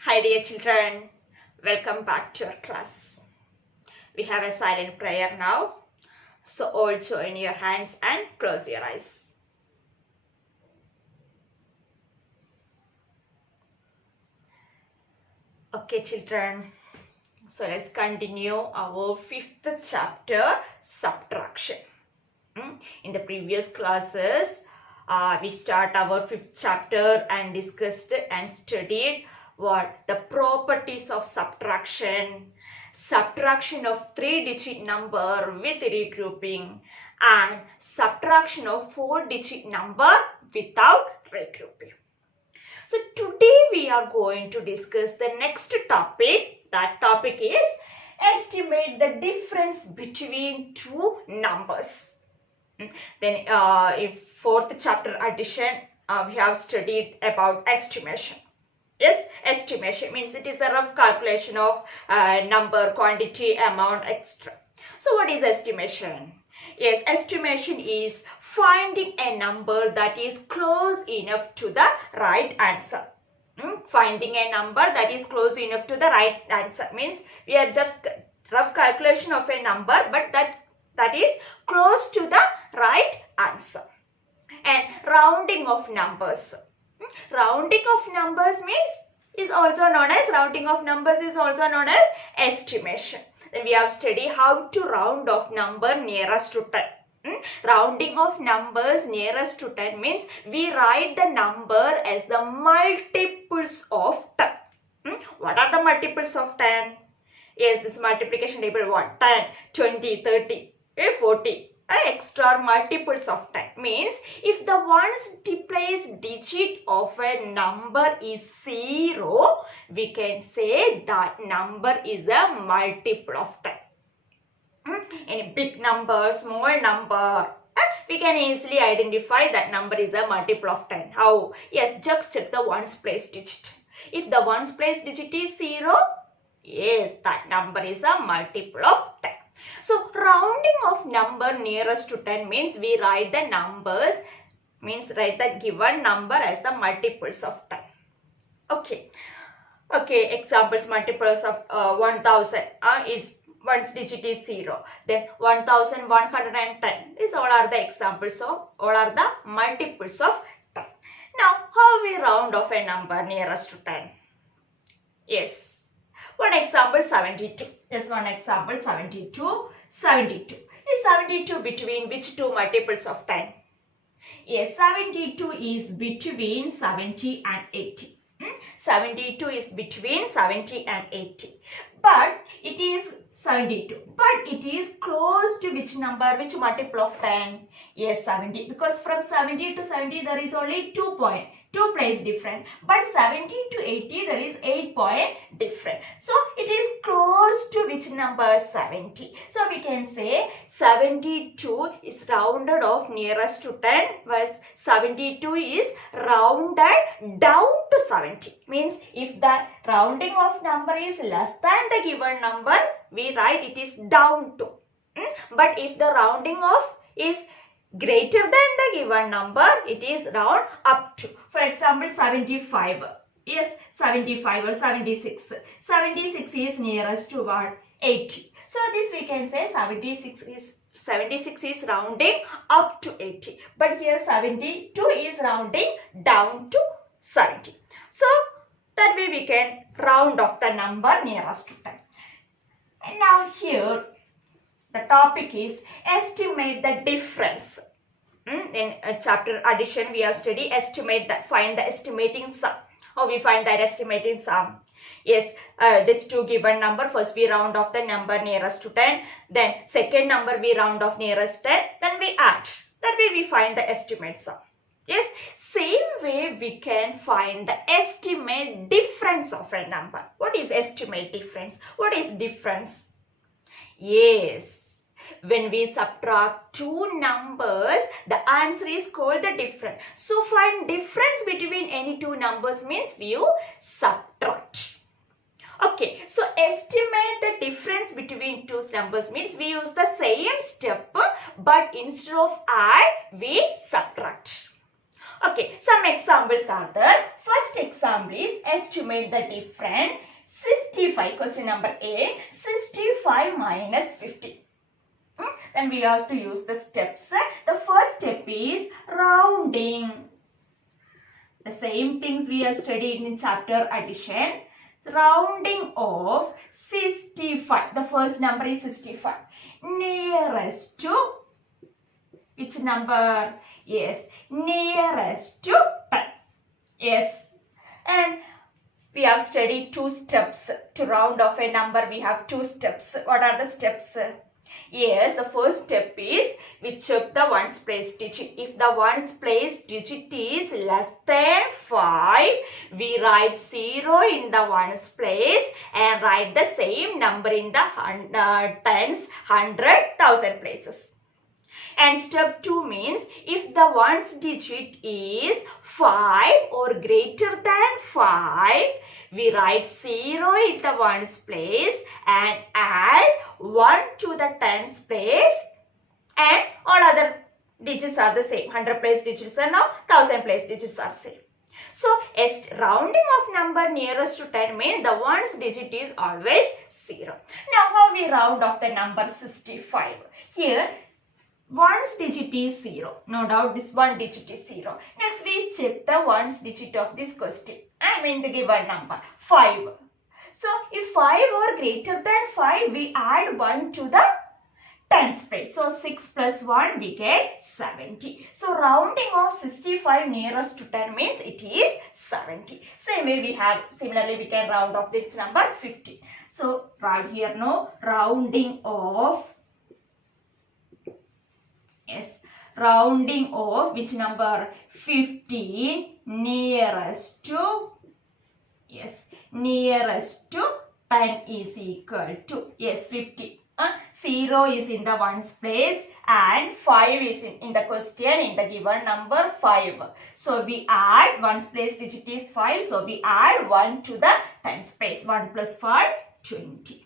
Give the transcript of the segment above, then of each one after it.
Hi dear children, welcome back to our class. We have a silent prayer now, so all join your hands and close your eyes. Okay children, so let's continue our fifth chapter, Subtraction. In the previous classes, we start our fifth chapter and discussed and studied what the properties of subtraction of 3-digit number with regrouping, and subtraction of 4-digit number without regrouping. So today we are going to discuss the next topic. That topic is estimate the difference between two numbers. Then in fourth chapter addition, we have studied about estimation. Yes, estimation means it is a rough calculation of number, quantity, amount, etc. So what is estimation? Yes, estimation is finding a number that is close enough to the right answer. Finding a number that is close enough to the right answer means we are just rough calculation of a number, but that is close to the right answer. And rounding of numbers. Rounding of numbers is also known as estimation. Then we have studied how to round off number nearest to 10. Rounding of numbers nearest to 10 means we write the number as the multiples of 10. What are the multiples of 10? Yes, this multiplication table 1, 10, 20, 30, 40. Extra multiples of 10 means if the ones place digit of a number is 0, we can say that number is a multiple of 10. Any big number, small number, we can easily identify that number is a multiple of 10. How? Yes, just check the ones place digit. If the ones place digit is 0, yes, that number is a multiple of 10. So rounding of number nearest to 10 means we write the numbers, write the given number as the multiples of 10. Okay, examples, multiples of 1000 is one's digit is 0. Then 1110. These all are the examples of, all are the multiples of 10. Now, how we round off a number nearest to 10? Yes. One example 72. Yes, one example 72. 72. Is 72 between which two multiples of 10? Yes, 72 is between 70 and 80. 72 is between 70 and 80. But it is 72. But it is close to which number, which multiple of 10? Yes, 70. Because from 70 to 70 there is only 2 point. 2 place different, but 70 to 80 there is 8 point different. So it is close to which number? 70. So we can say 72 is rounded off nearest to 10, whereas 72 is rounded down to 70. Means if the rounding of number is less than the given number, we write it is down to. But if the rounding off is greater than the given number, it is round up to. For example, 75. Yes, 75 or 76. 76 is nearest to what? 80. So this we can say 76 is rounding up to 80. But here 72 is rounding down to 70. So that way we can round off the number nearest to 10. And now here the topic is estimate the difference. In chapter addition, we have studied find the estimating sum. How we find that estimating sum? Yes, this two given number. First we round off the number nearest to 10. Then second number we round off nearest 10. Then we add. That way we find the estimate sum. Yes, same way we can find the estimate difference of a number. What is estimate difference? What is difference? Yes, when we subtract two numbers, the answer is called the difference. So find difference between any two numbers means you subtract. Okay, so estimate the difference between two numbers means we use the same step, but instead of add, we subtract. Okay, some examples are there. First example is estimate the difference 65. Question number A, 65 minus 50. Then we have to use the steps. The first step is rounding. The same things we have studied in chapter addition. Rounding of 65. The first number is 65. Nearest to which number? Yes, nearest to 10. Yes. And we have studied 2 steps. To round off a number, we have 2 steps. What are the steps? Yes, the first step is we check the ones place digit. If the ones place digit is less than 5, we write 0 in the ones place and write the same number in the tens, 100, 1000 places. And step 2 means if the ones digit is 5 or greater than 5, we write 0 in the ones place and add 1 to the tens place, and all other digits are the same. 100 place digits are now 1000 place digits are same. So, rounding of number nearest to 10 means the ones digit is always 0. Now, how we round off the number 65? Here, ones digit is 0. No doubt this one digit is 0. Next we check the ones digit of this question. I mean the given number 5. So if 5 or greater than 5, we add 1 to the tens place. So 6 plus 1 we get 70. So rounding of 65 nearest to 10 means it is 70. Same way we have, similarly we can round off this number 50. So right here no rounding of, yes, rounding of which number? 15 nearest to, yes, nearest to 10 is equal to, yes, 50. 0 is in the ones place and 5 is in the question in the given number 5. So we add ones place digit is 5. So we add 1 to the tens place. 1 plus 5, 20.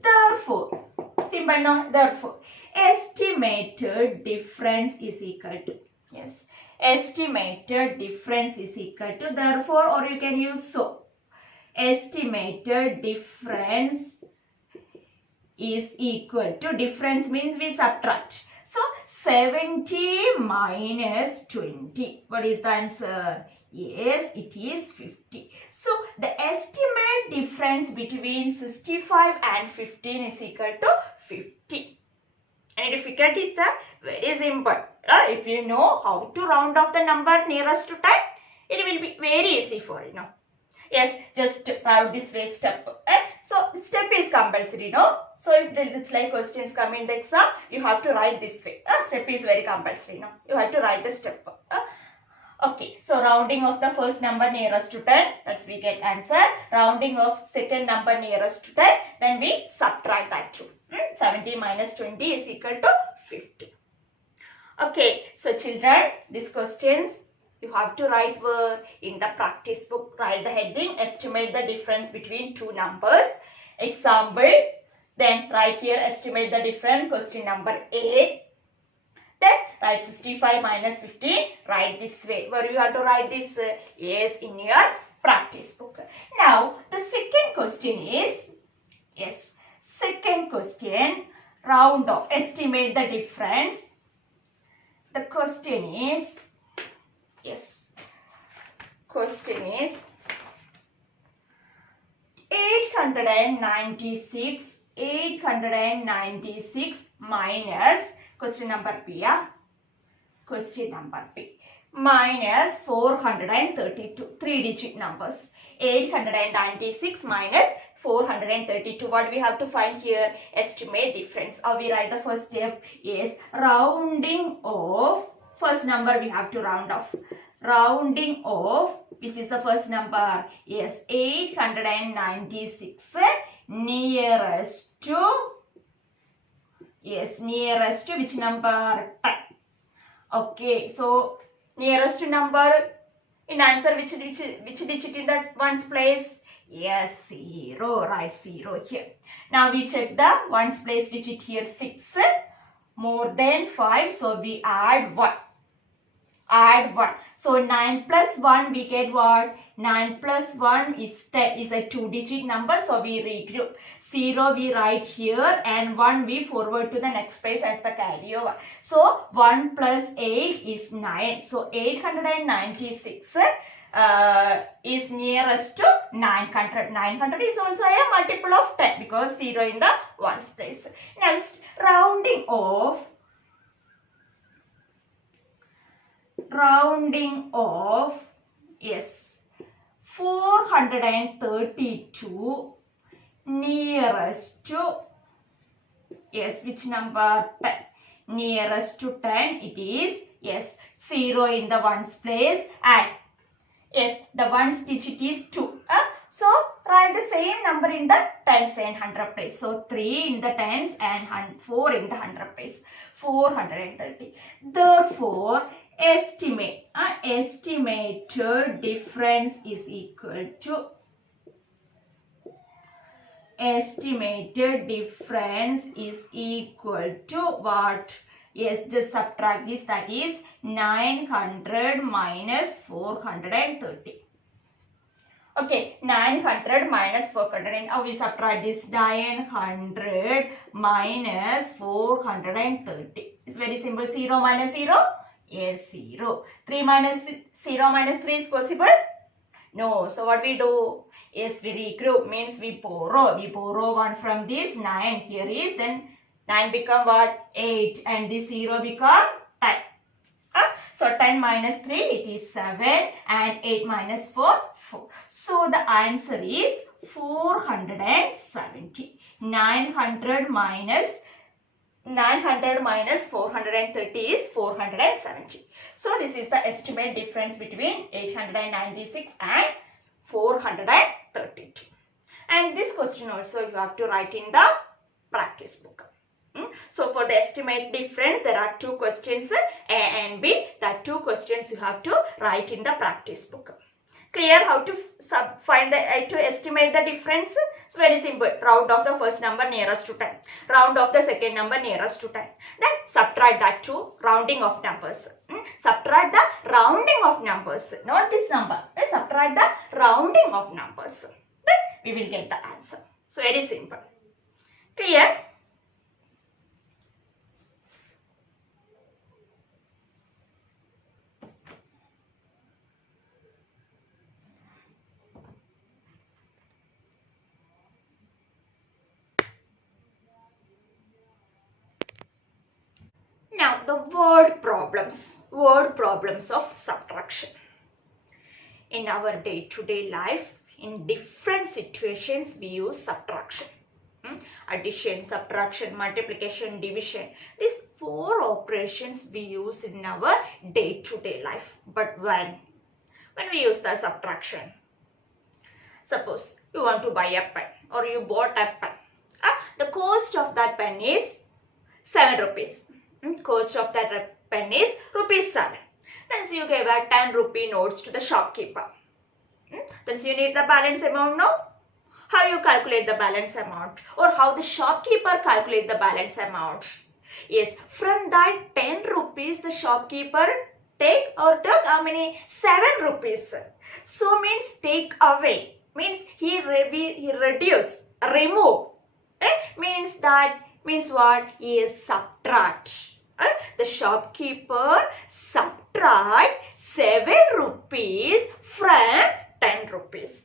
Therefore, simple no? Therefore, estimated difference is equal to, yes, estimated difference is equal to, therefore, or you can use so, estimated difference is equal to, difference means we subtract. So, 70 minus 20. What is the answer? Yes, it is 50. So, the estimate difference between 65 and 15 is equal to 50. Any difficulty is there? Very simple. If you know how to round off the number nearest to 10, it will be very easy for you. Yes, just round this way step. So, step is compulsory, no? So, if it's like questions come in the exam, you have to write this way. Step is very compulsory, no? You have to write the step. Okay, so rounding of the first number nearest to 10, that's we get answer. Rounding of second number nearest to 10, then we subtract that too. 70 minus 20 is equal to 50. Okay, so children, these questions you have to write in the practice book. Write the heading, estimate the difference between two numbers. Example, then write here, estimate the difference, question number A. Then write 65 minus 15, write this way. Where you have to write this? Yes, in your practice book. Now, the second question is, yes, second question, round off, estimate the difference. The question is, yes, question is 896 minus, question number B, question number B, minus 432, 3-digit numbers. 896 minus 432. What we have to find here? Estimate difference. We write the first step is rounding off. First number we have to round off. Rounding off, which is the first number? Yes, 896 nearest to, yes, nearest to which number? 10. Okay, so nearest to number in answer, which digit in that ones place? Yes, 0. Write 0 here. Now we check the ones place digit here, 6. More than 5, so we add 1. add 1. So 9 plus 1 we get what? 9 plus 1 is 10, is a 2-digit number. So we regroup. 0 we write here and 1 we forward to the next place as the carryover. So 1 plus 8 is 9. So 896 is nearest to 900. 900 is also a multiple of 10 because 0 in the ones place. Next, rounding off, yes, 432 nearest to, yes, which number? 10. Nearest to 10 it is, yes, 0 in the ones place and yes, the ones digit is 2. So write the same number in the tens and hundred place. So 3 in the tens and 4 in the hundred place. 430. Therefore, estimated difference is equal to what? Yes, just subtract this, that is 900 minus 430. Okay, 900 minus 400 and now we subtract this 900 minus 430. It's very simple. 0 minus 0? Yes, 0. 3 minus 0 minus 3 is possible? No. So what we do? Yes, we regroup, means we borrow. We borrow 1 from this 9. Here is, then 9 become what? 8 and this 0 become 10. So 10 minus 3 it is 7 and 8 minus 4, 4. So the answer is 470. 900 minus 430 is 470. So this is the estimate difference between 896 and 432. And this question also you have to write in the practice book. So for the estimate difference, there are 2 questions, A and B. That 2 questions you have to write in the practice book. Clear how to to estimate the difference? It's very simple. Round off the first number nearest to 10. Round off the second number nearest to 10. Then subtract that to rounding of numbers. Subtract the rounding of numbers. Not this number. Subtract the rounding of numbers. Then we will get the answer. So very simple. Clear? Now the word problems of subtraction. In our day-to-day life, in different situations we use subtraction. Addition, subtraction, multiplication, division. These 4 operations we use in our day-to-day life. But when we use the subtraction, suppose you want to buy a pen or you bought a pen. The cost of that pen is 7 rupees. Cost of that pen is rupees 7. Then you gave a 10 rupee notes to the shopkeeper. Then you need the balance amount now. How you calculate the balance amount, or how the shopkeeper calculate the balance amount? Yes, from that 10 rupees the shopkeeper took how many? 7 rupees. So means take away. Means he reduce, remove. Means what? He subtract. The shopkeeper subtract 7 rupees from 10 rupees.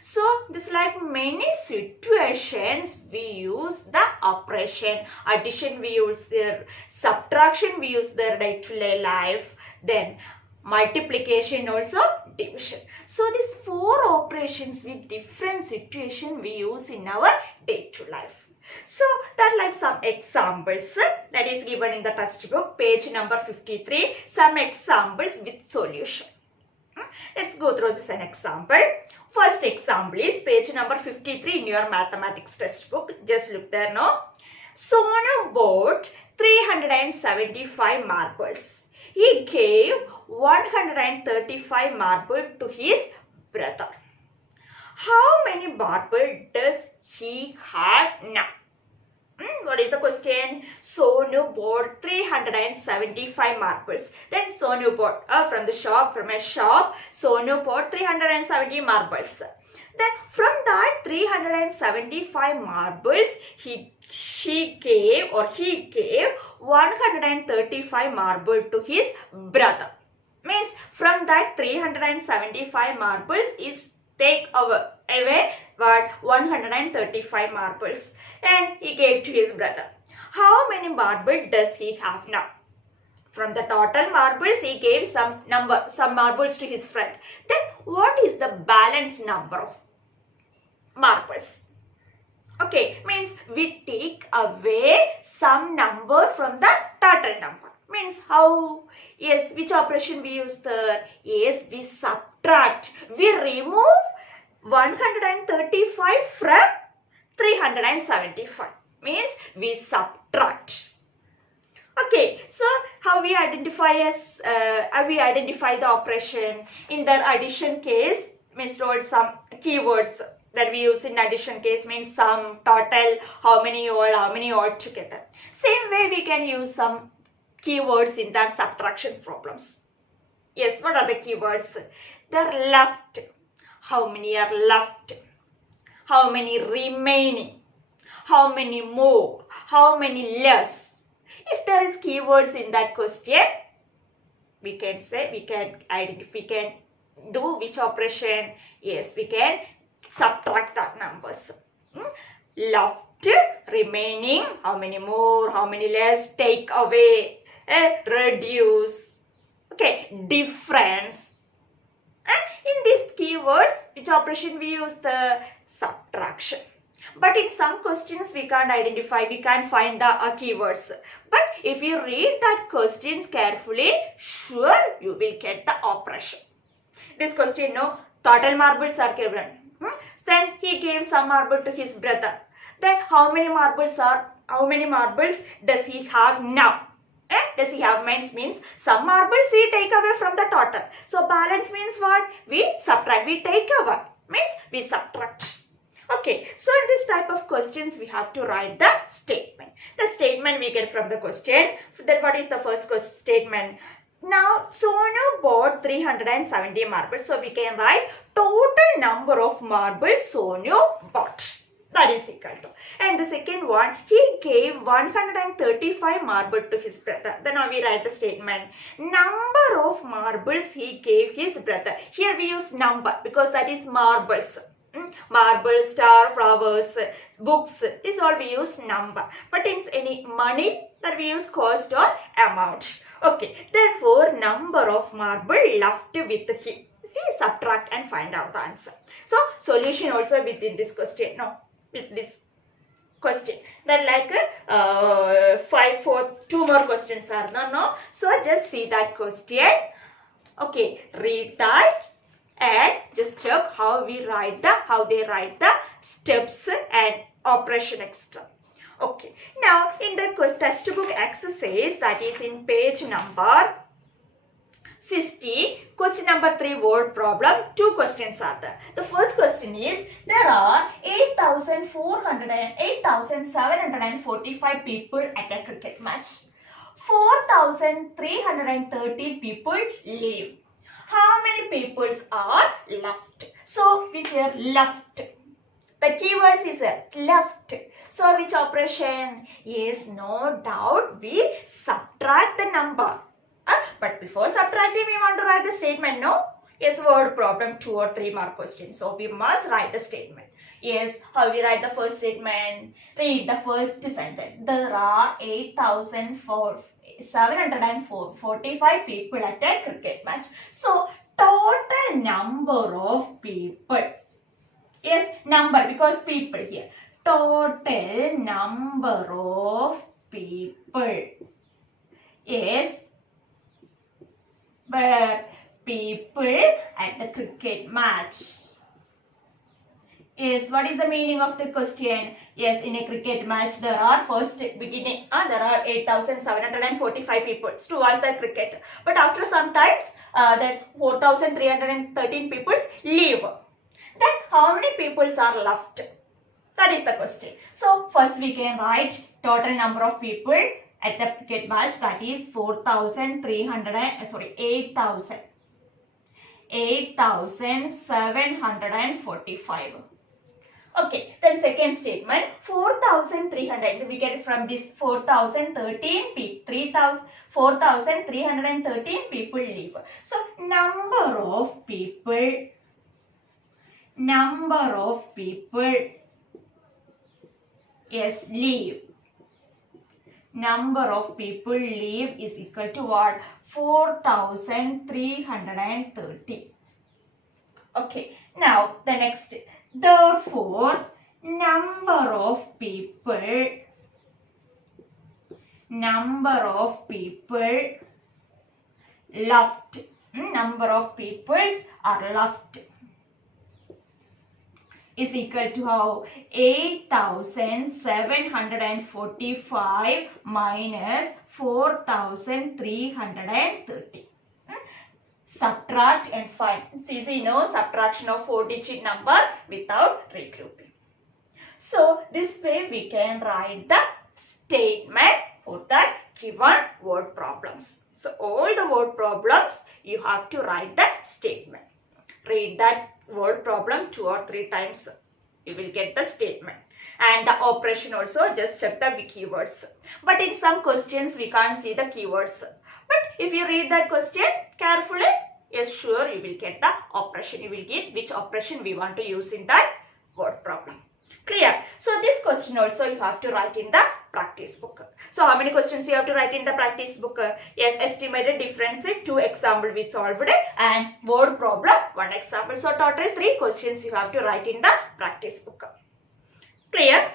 So this, like many situations, we use the operation. Addition we use their, subtraction we use their day-to-day life. Then multiplication also division. So these 4 operations with different situation we use in our day-to-day life. So that like some examples that is given in the textbook, page number 53. Some examples with solution. Let's go through this an example. First example is page number 53 in your mathematics textbook. Just look there now. Sonu bought 375 marbles. He gave 135 marbles to his brother. How many marbles does he have now? What is the question? Sonu bought 375 marbles. Then Sonu bought from a shop, Sonu bought 370 marbles. Then from that 375 marbles, he gave 135 marbles to his brother. Means from that 375 marbles is take away what 135 marbles, and he gave to his brother. How many marbles does he have now? From the total marbles, he gave some marbles to his friend. Then what is the balance number of marbles? Okay, means we take away some number from the total number. Means how? Yes, which operation we use there? Yes, we subtract. We remove 135 from 375. Means we subtract. Okay, so how we identify the operation? In the addition case, we stored some keywords that we use in addition case, means sum, total, how many all together. Same way we can use some keywords in that subtraction problems. Yes, what are the keywords? They're left. How many are left? How many remaining? How many more? How many less? If there is keywords in that question, we can say, we can do which operation? Yes, we can subtract that numbers. Left, remaining, how many more, how many less, take away, reduce, okay, difference. And in these keywords, which operation we use? The subtraction. But in some questions we can't identify, we can't find the keywords. But if you read that questions carefully, sure you will get the operation. This question, no, total marbles are given. Then he gave some marble to his brother. Then how many marbles does he have now? Does he have means some marbles we take away from the total. So balance means what? We subtract, we take away. Means we subtract. Okay, so in this type of questions we have to write the statement. The statement we get from the question. Then what is the first statement? Now Sonu bought 370 marbles. So we can write total number of marbles Sonu bought. That is equal to. And the second one, he gave 135 marbles to his brother. Then now we write the statement. Number of marbles he gave his brother. Here we use number because that is marbles. Marble, star, flowers, books. This all we use number. But in any money, that we use cost or amount. Okay. Therefore, number of marble left with him. See, subtract and find out the answer. So, solution also within this question. No. With this question, that like 2 more questions are no. So just see that question. Okay, read that and just check how they write the steps and operation extra. Okay, now in the textbook exercise, that is in page number 60, question number 3 word problem. 2 questions are there. The first question is, there are 8,745 people at a cricket match. 4,330 people leave. How many people are left? So, which are left? The keywords is left. So, which operation? Yes, no doubt we subtract the number. But before subtracting, we want to write the statement, no? Yes, word problem, 2 or 3 mark questions. So, we must write the statement. Yes, how we write the first statement? Read the first sentence. There are 8,745 people at a cricket match. So, total number of people. Yes, number because people here. Total number of people. Yes. Where people at the cricket match. Yes, what is the meaning of the question? Yes, in a cricket match, there are there are 8,745 people to watch the cricket. But after some times, that 4,313 people leave. Then how many people are left? That is the question. So first we can write total number of people at the cricket match, that is 8,745. Okay, then second statement, 4,300, we get it from this 4,013 people, 4,313 people live. So number of people yes, live. Number of people live is equal to what? 4,330. Okay, now the next. Therefore, number of people left. Number of peoples are left is equal to how? 8,745 minus 4,330. Subtract and find. It's easy, no? Subtraction of 4-digit number without regrouping. So this way we can write the statement for the given word problems. So all the word problems you have to write the statement. Read that word problem 2 or 3 times. You will get the statement. And the operation also, just check the keywords. But in some questions we can't see the keywords. But if you read that question carefully, yes, sure, you will get the operation. You will get which operation we want to use in that word problem. Clear? So this question also you have to write in the practice book. So how many questions you have to write in the practice book? Yes, estimated difference, 2 example we solved, and word problem 1 example. So total 3 questions you have to write in the practice book. Clear?